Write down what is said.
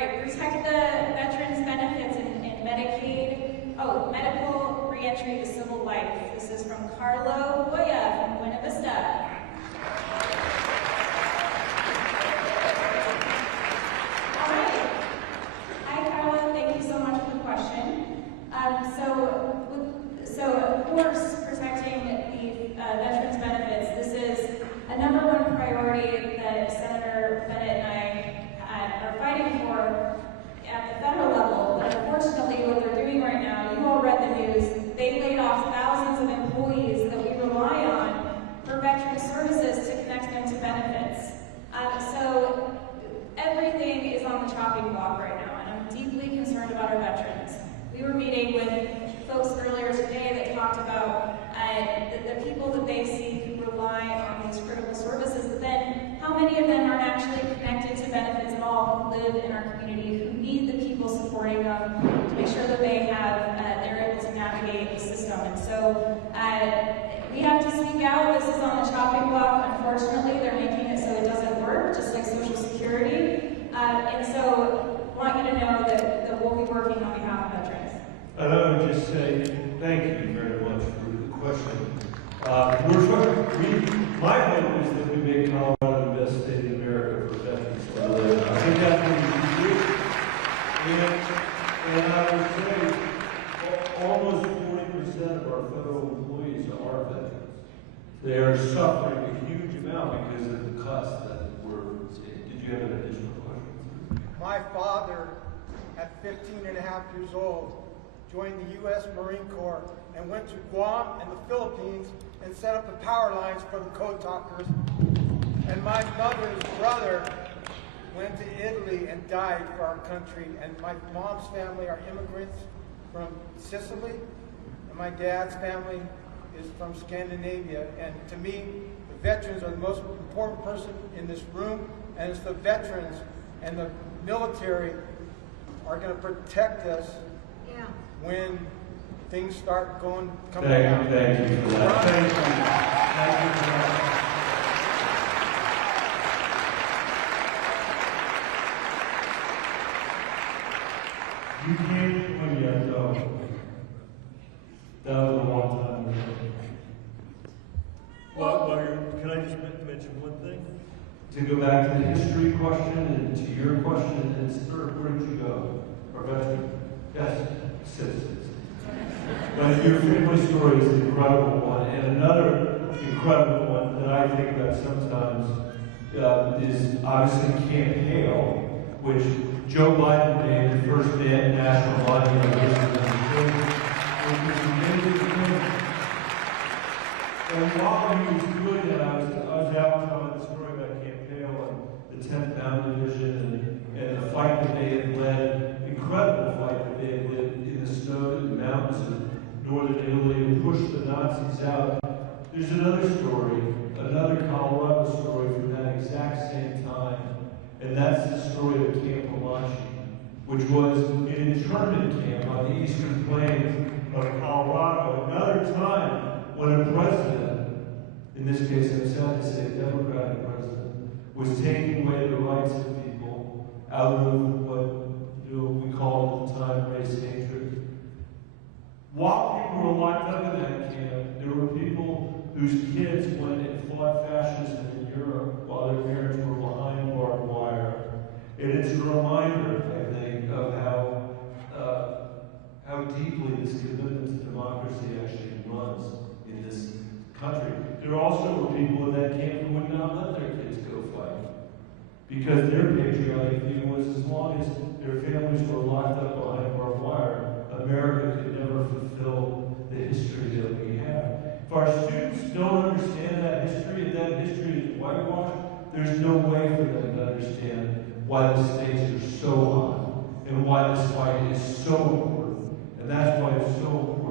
right, protect the veterans' benefits and Medicaid. Oh, medical reentry to civil life. This is from Carlo Boya from Buena Vista. All right. Hi, Carlo. Thank you so much for the question. So of course, protecting the veterans' benefits. This is a number one priority that Senator Bennett and I are fighting for at the federal level. But unfortunately, what they're doing right now, you all read the news, they laid off thousands of employees that we rely on for veteran services to connect them to benefits. So everything is on the chopping block right now, and I'm deeply concerned about our veterans. We were meeting with folks earlier today that talked about the people that they see who rely on these critical services, but then how many of them aren't actually connected to benefits at all, who live in our community, who need the people supporting them to make sure that they're able to navigate the system. And so we have to speak out. This is on the chopping block. Unfortunately, they're making it so it doesn't work, just like Social Security. And so I want you to know that we'll be working on behalf of veterans. And I would just say thank you very much for the question. My hope is that we make Colorado the best state in America for veterans. I think that's what we do. And I would say almost 40% of our federal employees are veterans. They are suffering a huge amount because of the cuts that were taken. Did you have an additional question? My father, at 15 and a half years old, joined the U.S. Marine Corps and went to Guam and the Philippines and set up the power lines for the code talkers. And my mother's brother went to Italy and died for our country. And my mom's family are immigrants from Sicily, and my dad's family is from Scandinavia. And to me, the veterans are the most important person in this room, and it's the veterans and the military are going to protect us when things start coming down. Thank you for that. Thank you. Thank you for that. You came when you had to go. That was a long time ago. Can I just mention one thing? To go back to the history question and to your question, and third, where did you go? Our veteran? Yes, citizens. But your family story is an incredible one, and another incredible one that I think about sometimes is obviously Camp Hale, which Joe Biden made the first national monument of and while he was doing that, I was out telling the story about Camp Hale and the 10th Mountain Division and the fight that they had led, incredible fight that they had led in the snow in the mountains of northern Italy and pushed the Nazis out. There's another story, another Colorado story from that exact same time, and that's the story of Camp Alanchi, which was an internment camp on the eastern plains of Colorado. Another time when a president, in this case I'm sad to say a Democratic president, was taking away the rights of people out of what we called at the time race hatred. While people were locked up in that camp, there were people whose kids went and fought fascism in Europe while their parents were behind barbed wire. And it's a reminder, I think, of how deeply this commitment to democracy actually runs in this country. There also were people in that camp who would not let their kids go fight because their patriotic view was as long as their families were locked up behind barbed wire, America could never fulfill the history that we have. If our students don't understand that history, and that history is whitewashed, there's no way for them to understand why the stakes are so high and why this fight is so important. And that's why it's so important